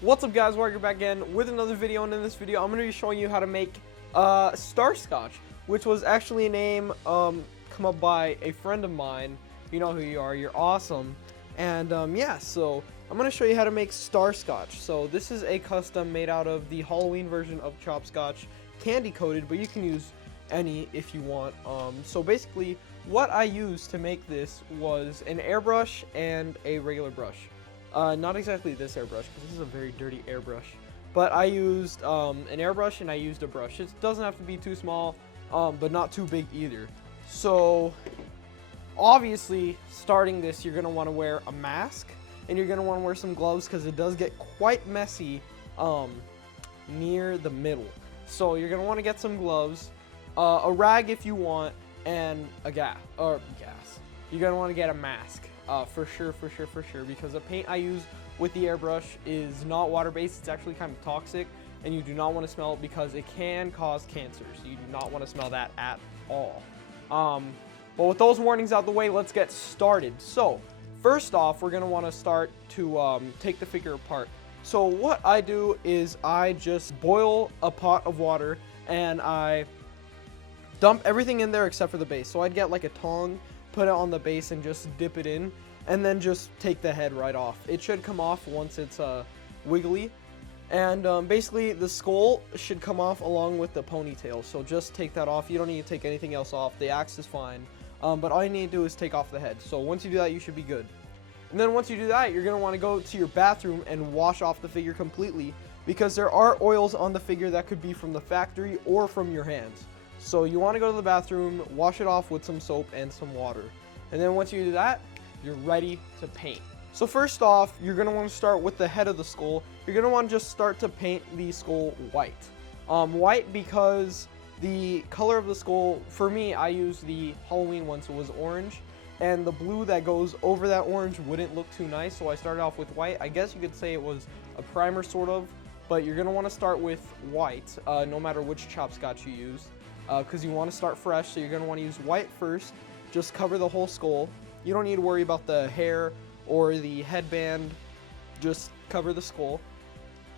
What's up, guys? Welcome back again with another video, and in this video I'm going to be showing you how to make Starscotch, which was actually a name come up by a friend of mine. You know who you are, you're awesome. And yeah, so I'm going to show you how to make Starscotch. So this is a custom made out of the Halloween version of Chopscotch, candy coated, but you can use any if you want. So basically what I used to make this was an airbrush and a regular brush. Not exactly this airbrush, because this is a very dirty airbrush, but I used an airbrush and I used a brush. It doesn't have to be too small, but not too big either. So obviously starting this, you're going to want to wear a mask and you're going to want to wear some gloves, because it does get quite messy near the middle. So you're going to want to get some gloves, a rag if you want, and a gas. You're going to want to get a mask. For sure, because the paint I use with the airbrush is not water-based. It's actually kind of toxic, and you do not want to smell it because it can cause cancer, so you do not want to smell that at all. But with those warnings out the way, let's get started. So first off, we're going to want to start to take the figure apart. So what I do is I just boil a pot of water and I dump everything in there except for the base. So I'd get like a tong, put it on the base and just dip it in, and then just take the head right off. It should come off once it's wiggly, and basically the skull should come off along with the ponytail, so just take that off. You don't need to take anything else off. The axe is fine, but all you need to do is take off the head. So once you do that, you should be good. And then once you do that, you're going to want to go to your bathroom and wash off the figure completely, because there are oils on the figure that could be from the factory or from your hands. So you want to go to the bathroom, wash it off with some soap and some water. And then once you do that, you're ready to paint. So first off, you're going to want to start with the head of the skull. You're going to want to just start to paint the skull white. White because the color of the skull, for me, I used the Halloween one, so it was orange. And the blue that goes over that orange wouldn't look too nice, so I started off with white. I guess you could say it was a primer, sort of. But you're going to want to start with white, no matter which Chopscotch you use. Because you want to start fresh, so you're going to want to use white first. Just cover the whole skull. You don't need to worry about the hair or the headband. Just cover the skull.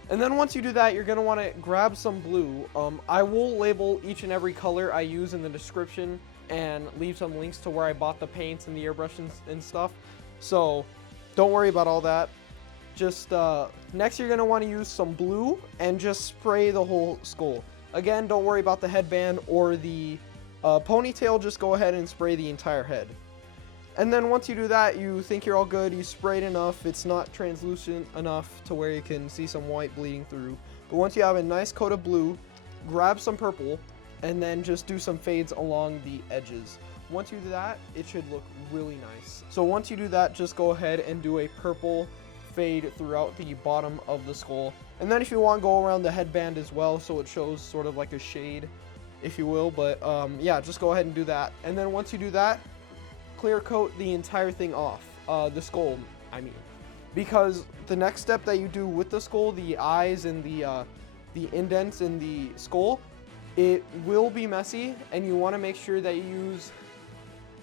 And then once you do that, you're going to want to grab some blue. I will label each and every color I use in the description and leave some links to where I bought the paints and the airbrush and stuff. So don't worry about all that. Just next you're going to want to use some blue and just spray the whole skull. Again, don't worry about the headband or the ponytail, just go ahead and spray the entire head. And then once you do that, you think you're all good, you sprayed enough, it's not translucent enough to where you can see some white bleeding through. But once you have a nice coat of blue, grab some purple, and then just do some fades along the edges. Once you do that, it should look really nice. So once you do that, just go ahead and do a purple fade throughout the bottom of the skull. And then if you want, go around the headband as well, so it shows sort of like a shade, if you will. But yeah, just go ahead and do that. And then once you do that, clear coat the entire thing off, the skull, I mean. Because the next step that you do with the skull, the eyes and the indents in the skull, it will be messy, and you want to make sure that you use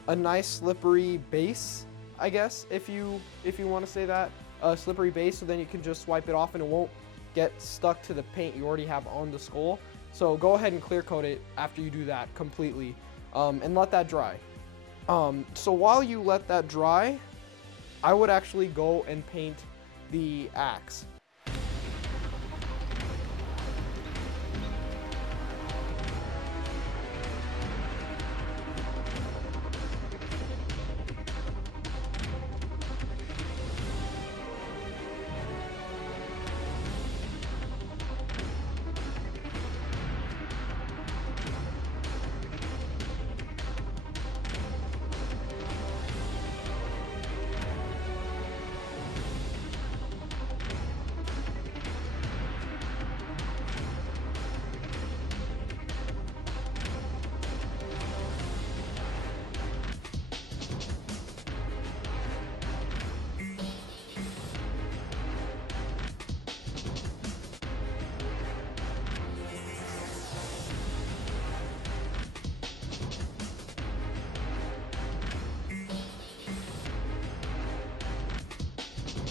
a nice slippery base, I guess, if you want to say that. Slippery base, so then you can just wipe it off and it won't get stuck to the paint you already have on the skull. So go ahead and clear coat it after you do that completely, and let that dry. So while you let that dry, I would actually go and paint the axe.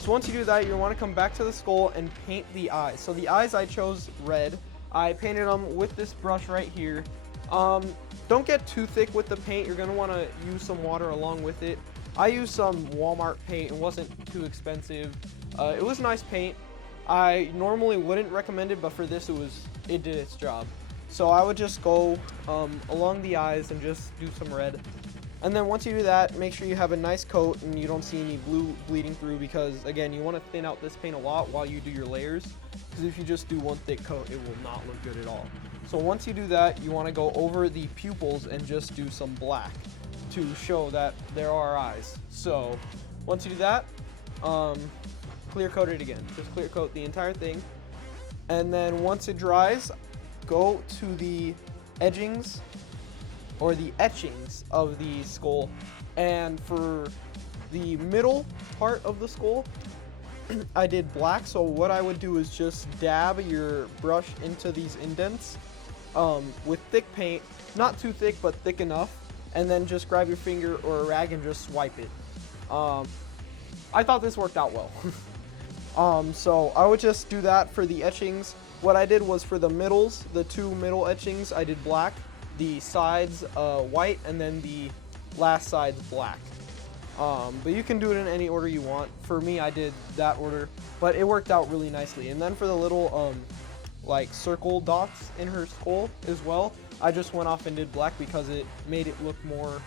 So once you do that, you want to come back to the skull and paint the eyes. So the eyes, I chose red. I painted them with this brush right here. Don't get too thick with the paint. You're going to want to use some water along with it. I used some Walmart paint. It wasn't too expensive. It was nice paint. I normally wouldn't recommend it, but for this, it did its job. So I would just go along the eyes and just do some red. And then once you do that, make sure you have a nice coat and you don't see any blue bleeding through, because again, you want to thin out this paint a lot while you do your layers, because if you just do one thick coat, it will not look good at all. So once you do that, you want to go over the pupils and just do some black to show that there are eyes. So once you do that, clear coat it again. Just clear coat the entire thing. And then once it dries, go to the edgings or the etchings of the skull, and for the middle part of the skull, I did black. So what I would do is just dab your brush into these indents with thick paint, not too thick but thick enough, and then just grab your finger or a rag and just swipe it. I thought this worked out well. So I would just do that for the etchings. What I did was for the middles, the two middle etchings, I did black, the sides white, and then the last sides black. But you can do it in any order you want. For me, I did that order, but it worked out really nicely. And then for the little like circle dots in her skull as well, I just went off and did black because it made it look more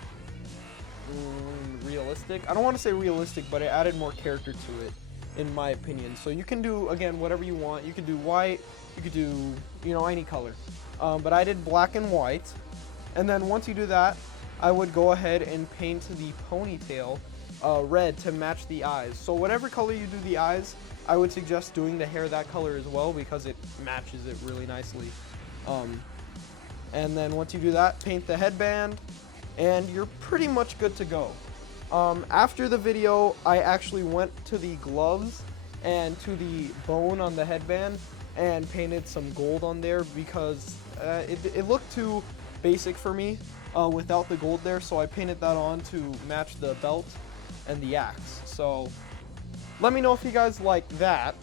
realistic. I don't want to say realistic, but it added more character to it, in my opinion. So you can do, again, whatever you want. You could do white, you could do, you know, any color. But I did black and white. And then once you do that, I would go ahead and paint the ponytail red to match the eyes. So whatever color you do the eyes, I would suggest doing the hair that color as well, because it matches it really nicely. And then once you do that, paint the headband, and you're pretty much good to go. After the video, I actually went to the gloves and to the bone on the headband and painted some gold on there, because it looked too basic for me without the gold there, so I painted that on to match the belt and the axe. So let me know if you guys like that.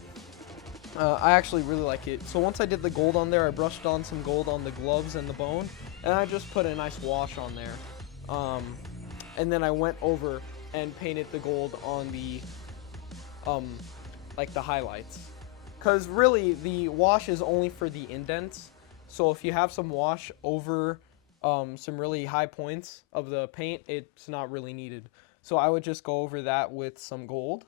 I actually really like it. So once I did the gold on there, I brushed on some gold on the gloves and the bone, and I just put a nice wash on there. And then I went over and painted the gold on the like the highlights, because really the wash is only for the indents. So if you have some wash over some really high points of the paint, it's not really needed. So I would just go over that with some gold.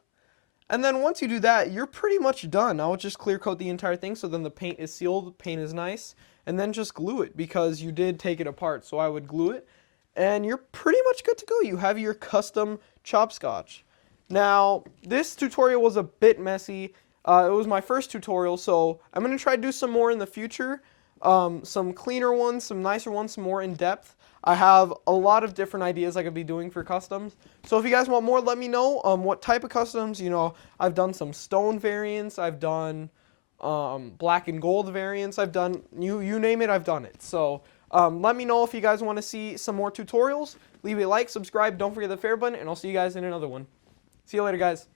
And then once you do that, you're pretty much done. I would just clear coat the entire thing, so then the paint is sealed, the paint is nice, and then just glue it, because you did take it apart. So I would glue it, and you're pretty much good to go. You have your custom Chopscotch. Now, this tutorial was a bit messy. It was my first tutorial, so I'm going to try to do some more in the future. Some cleaner ones, some nicer ones, some more in-depth. I have a lot of different ideas I could be doing for customs. So if you guys want more, let me know what type of customs. You know, I've done some stone variants. I've done black and gold variants. I've done, you name it, I've done it. So let me know if you guys want to see some more tutorials. Leave a like, subscribe, don't forget the fair button, and I'll see you guys in another one. See you later, guys.